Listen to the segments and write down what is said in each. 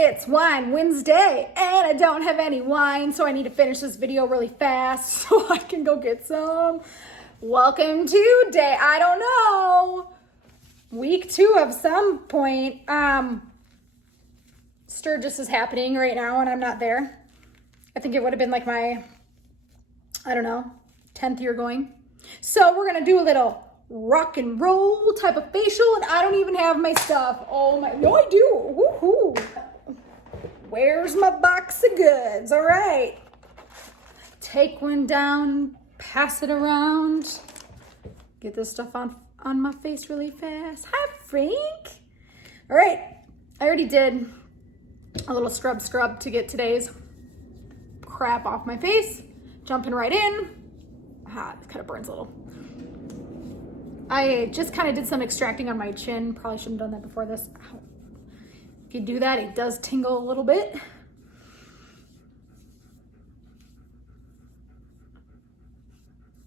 It's Wine Wednesday and I don't have any wine, so I need to finish this video really fast so I can go get some. Welcome to day, I don't know, week 2 of some point. Sturgis is happening right now and I'm not there. I think it would have been like my, I don't know, 10th year going. So we're gonna do a little rock and roll type of facial and I don't even have my stuff. Oh my, no I do, woohoo. Where's my box of goods? All right. Take one down, pass it around. Get this stuff on my face really fast. Hi, Frank. All right, I already did a little scrub to get today's crap off my face. Jumping right in. It kind of burns a little. I just kind of did some extracting on my chin. Probably shouldn't have done that before this. Ow. If you do that, it does tingle a little bit.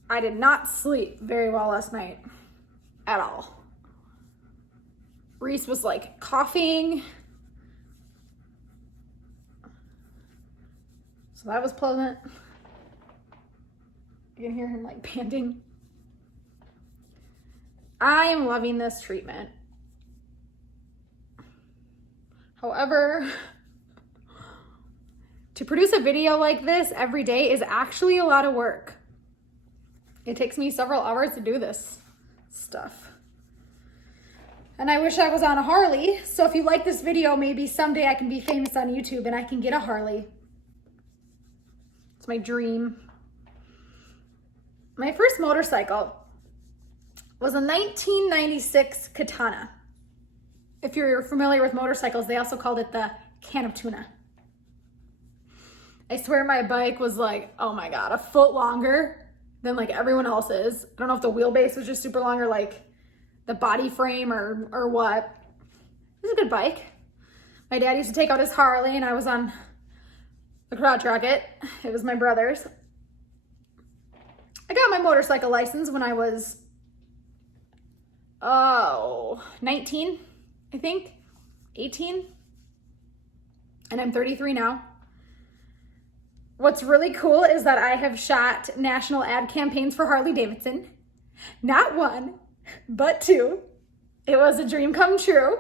I did not sleep very well last night at all. Reese was like coughing. So that was pleasant. You can hear him like panting. I am loving this treatment. However, to produce a video like this every day is actually a lot of work. It takes me several hours to do this stuff. And I wish I was on a Harley. So if you like this video, maybe someday I can be famous on YouTube and I can get a Harley. It's my dream. My first motorcycle was a 1996 Katana. If you're familiar with motorcycles, they also called it the can of tuna. I swear my bike was like, oh my God, a foot longer than like everyone else's. I don't know if the wheelbase was just super long or like the body frame or what. It was a good bike. My dad used to take out his Harley and I was on the crotch rocket. It was my brother's. I got my motorcycle license when I was, 19. I think 18, and I'm 33 now. What's really cool is that I have shot national ad campaigns for Harley Davidson. Not one, but 2. It was a dream come true.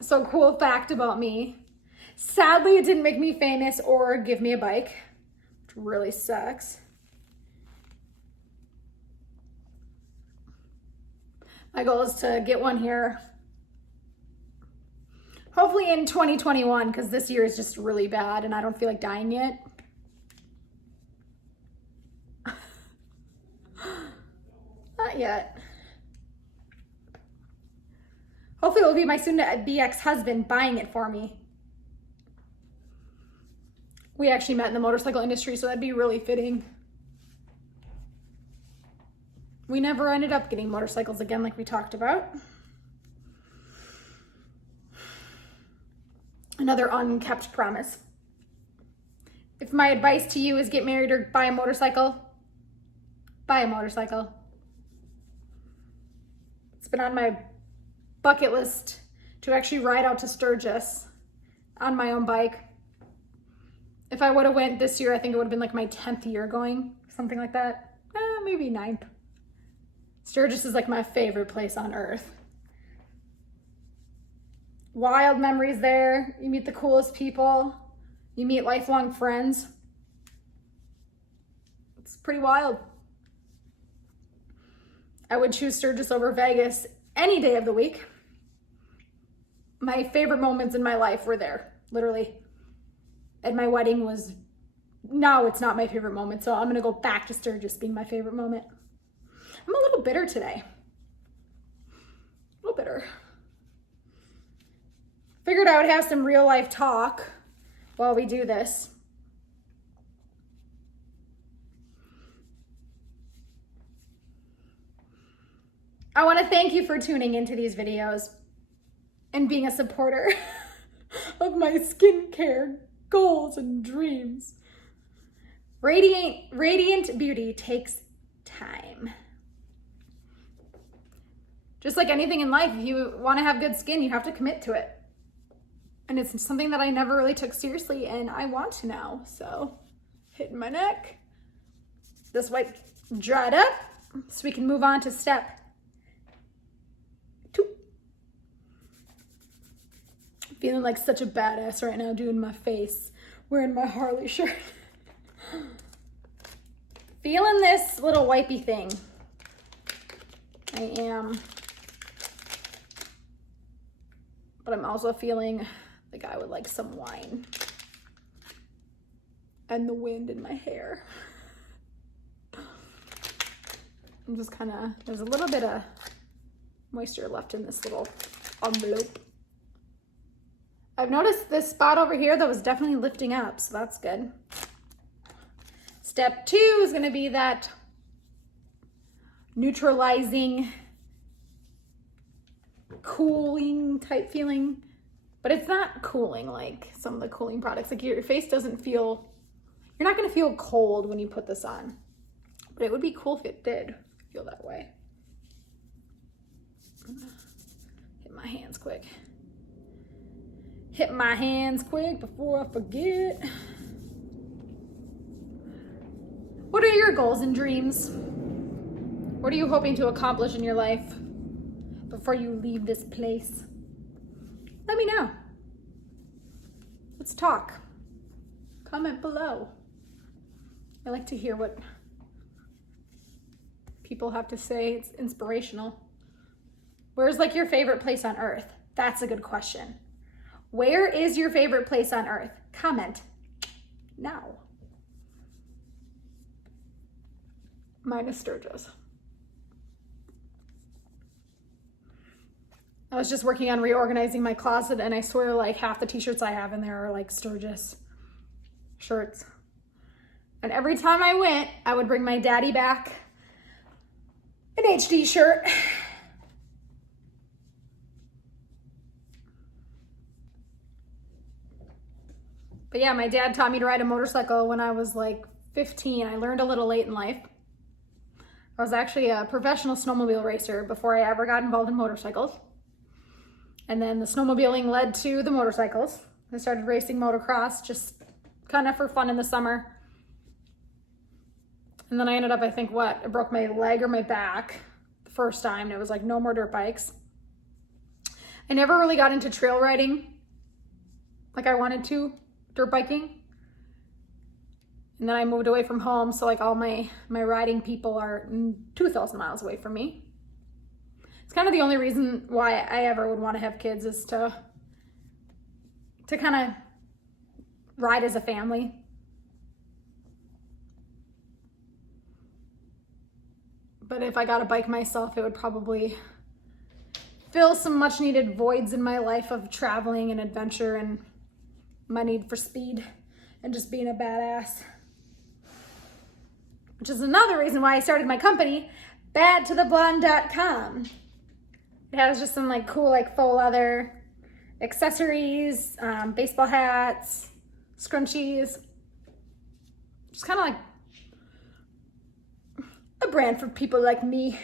So cool fact about me. Sadly, it didn't make me famous or give me a bike, which really sucks. My goal is to get one here. Hopefully in 2021, because this year is just really bad and I don't feel like dying yet. Not yet. Hopefully it will be my soon-to-be ex-husband buying it for me. We actually met in the motorcycle industry, so that'd be really fitting. We never ended up getting motorcycles again like we talked about. Another unkept promise. If my advice to you is get married or buy a motorcycle, buy a motorcycle. It's been on my bucket list to actually ride out to Sturgis on my own bike. If I would have went this year, I think it would have been like my 10th year going, something like that. Maybe 9th. Sturgis is like my favorite place on earth. Wild memories there. You meet the coolest people. You meet lifelong friends. It's pretty wild. I would choose Sturgis over Vegas any day of the week. My favorite moments in my life were there, literally. And my wedding was, no, it's not my favorite moment. So I'm gonna go back to Sturgis being my favorite moment. I'm a little bitter today. A little bitter. Figured I would have some real life talk while we do this. I want to thank you for tuning into these videos and being a supporter of my skincare goals and dreams. Radiant beauty takes time. Just like anything in life, if you want to have good skin, you have to commit to it. And it's something that I never really took seriously, and I want to now. So, hitting my neck. This wipe dried up, so we can move on to step 2. Feeling like such a badass right now doing my face, wearing my Harley shirt. Feeling this little wipey thing. I am. But I'm also feeling like I would like some wine. And the wind in my hair. I'm just kind of, there's a little bit of moisture left in this little envelope. I've noticed this spot over here that was definitely lifting up, so that's good. Step 2 is going to be that neutralizing, cooling type feeling, but it's not cooling like some of the cooling products. Like your face doesn't feel, you're not going to feel cold when you put this on, but it would be cool if it did feel that way. Hit my hands quick. Hit my hands quick before I forget. What are your goals and dreams? What are you hoping to accomplish in your life before you leave this place? Let me know. Let's talk. Comment below. I like to hear what people have to say. It's inspirational. Where's like your favorite place on earth? That's a good question. Where is your favorite place on earth? Comment now. Mine is Sturgis. I was just working on reorganizing my closet, and I swear like half the t-shirts I have in there are like Sturgis shirts. And every time I went, I would bring my daddy back an HD shirt. But yeah, my dad taught me to ride a motorcycle when I was like 15. I learned a little late in life. I was actually a professional snowmobile racer before I ever got involved in motorcycles. And then the snowmobiling led to the motorcycles. I started racing motocross just kind of for fun in the summer. And then I ended up, I think, I broke my leg or my back the first time. And it was like no more dirt bikes. I never really got into trail riding like I wanted to, dirt biking. And then I moved away from home, so like all my riding people are 2,000 miles away from me. It's kind of the only reason why I ever would want to have kids is to kind of ride as a family. But if I got a bike myself, it would probably fill some much needed voids in my life of traveling and adventure and my need for speed and just being a badass. Which is another reason why I started my company, badtotheblonde.com. It has just some like cool like faux leather accessories, baseball hats, scrunchies. Just kind of like a brand for people like me.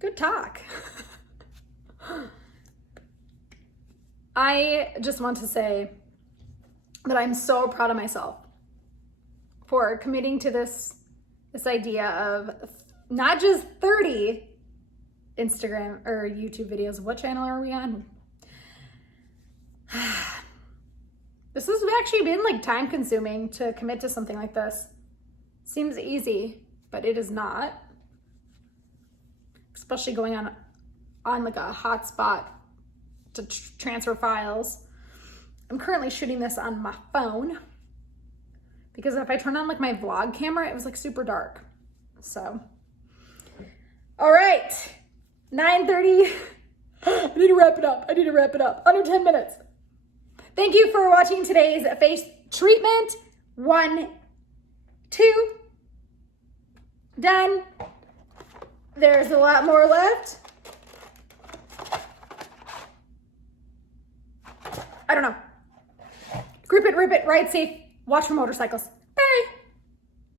Good talk. I just want to say that I'm so proud of myself for committing to this idea of not just 30 Instagram or YouTube videos. What channel are we on? This has actually been like time consuming to commit to something like this. Seems easy, but it is not. Especially going on like a hotspot to transfer files. I'm currently shooting this on my phone because if I turn on like my vlog camera, it was like super dark. So, all right, 9:30. I need to wrap it up. Under 10 minutes. Thank you for watching today's face treatment. 1, 2, done. There's a lot more left. I don't know. Grip it, rip it, ride safe, watch for motorcycles.